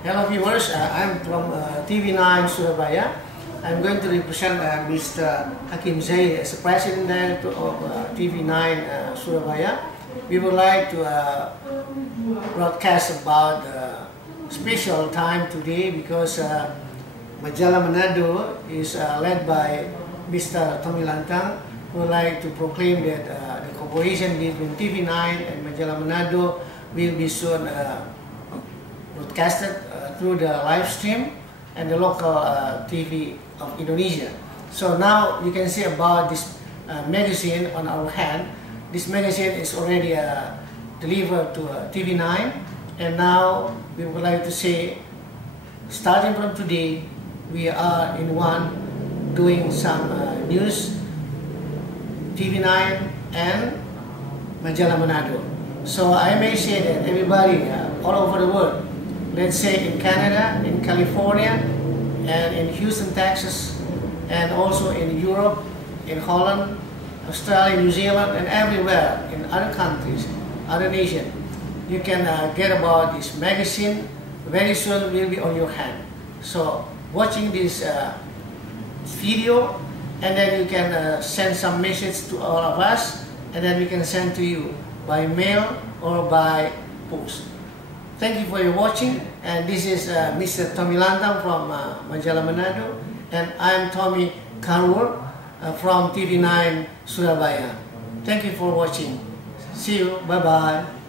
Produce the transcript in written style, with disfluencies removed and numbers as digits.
Hello viewers, I'm from TV9 Surabaya. I'm going to represent Mr. Hakim Zaid as the President Director of TV9 Surabaya. We would like to broadcast about special time today because Majalah Manado is led by Mr. Tommy Lantang, who would like to proclaim that the cooperation between TV9 and Majalah Manado will be soon broadcasted through the live stream and the local TV of Indonesia. So now you can see about this magazine on our hand. This magazine is already delivered to TV9, and now we would like to say, starting from today, we are in one doing some news, TV9 and Majalah Manado. So I may say that everybody all over the world, let's say in Canada, in California, and in Houston, Texas, and also in Europe, in Holland, Australia, New Zealand, and everywhere in other countries, other nations, you can get about this magazine. Very soon will be on your hand. So watching this video, and then you can send some message to all of us, and then we can send to you by mail or by post. Thank you for your watching, and this is Mr. Tommy Lantang from Majalah Manado, and I'm Tommy Karur from TV9 Surabaya. Thank you for watching. See you. Bye-bye.